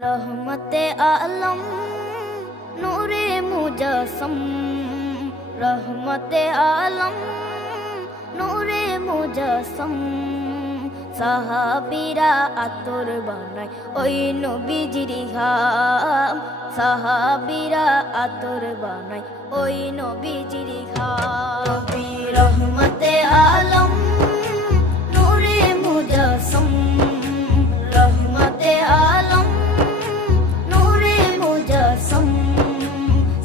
रहमते आलम नूरे मुजस्सम, रहमते आलम नूरे मुजस्सम। সাহাবীরা আতর বানায় ওই নবীজির ঘাম, সাহাবীরা আতর বানায় ওই নবীজির ঘাম। নবী রহমতে আলম নূরে মুজস্সম, রহমতে আলম নূরে মুজস্সম।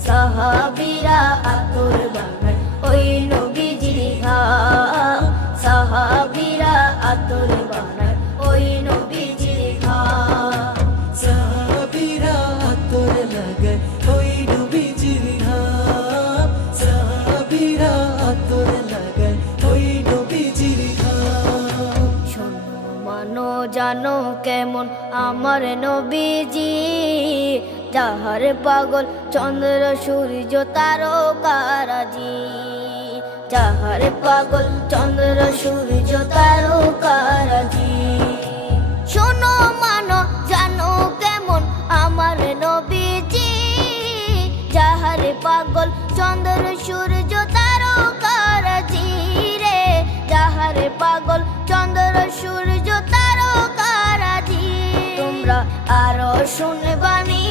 সাহাবীরা আতর বানায় ওই নবীজির ঘাম, সাহাবীরা আতর বানায় ওই নবীজির ঘাম। সাহাবীরা আতর লাগায় ওই নবীজির ঘাম, সাহাবীরা আতর লাগায় ওই নবীজির ঘাম। শোনো মানো জানো কেমন আমার নবীজি, যাহার পাগল চন্দ্র সূর্য তারকারাজি, যাহার পাগল চন্দ্র সূর্য তারকারাজি। শোনো মানো জানো কেমন আমার নবীজি, যাহার পাগল চন্দ্র সূর্য তারকারাজি রে, যাহার পাগল চন্দ্র সূর্য তারকারাজি। তোমরা আরো শুনবানি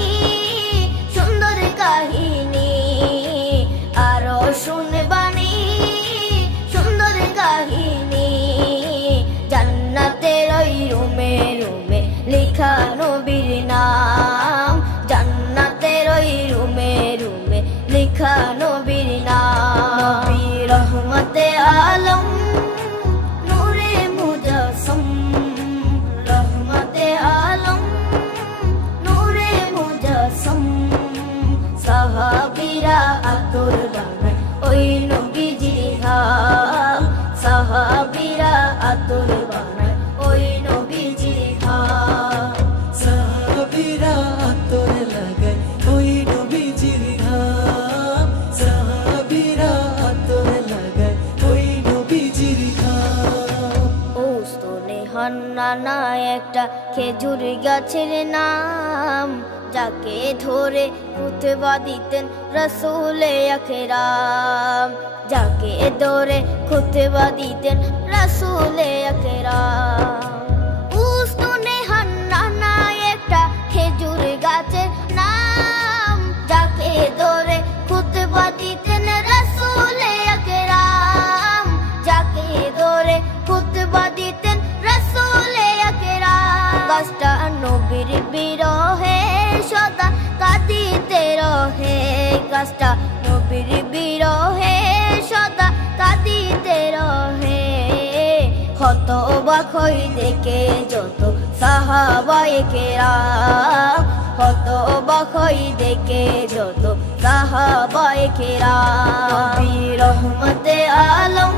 সুন্দর কাহিনী, আরো শুনবানি সুন্দর কাহিনী। জান্নাতের ওই রুমে রুমে লেখা নবীর নাম, জান্নাতের ওই রুমে রুমে লেখা নবীর নাম। নবী রহমতে আলম নূরে মুজস্সম, রহমতে আলম নূরে মুজস্সম। সাহাবীরা আতর বানায় ওই নবীজির ঘাম, সাহাবীরা আতর বানায় ওই নবীজির ঘাম। সাহাবীরা আতর লাগায় ওই নবীজির ঘাম, সাহাবীরা আতর লাগায় ওই নবীজির ঘাম। ওস্তনে হান্নানা একটা খেজুর গাছের নাম, যাকে ধরে খুতবা দিতেন রাসূলে আকরাম, যাকে ধরে খুতবা দিতেন রাসূলে আকরাম। উস্তনে হান্নানা একটা খেজুর গাছের নাম, যাকে ধরে খুতবা দিতেন রাসূলে আকরাম, যাকে ধরে খুতবা দিতেন রাসূলে আকরাম। গাছটা নবীর বিরহে সদা কাঁদিতে রহে, গাছটা নবীর বিরহে সদা কাঁদিতে রহে। হতবাক হই দেখে যত সাহাবায়ে কেরাম, হতবাক হই দেখে যত সাহাবায়ে কেরাম। নবী রহমতে আলম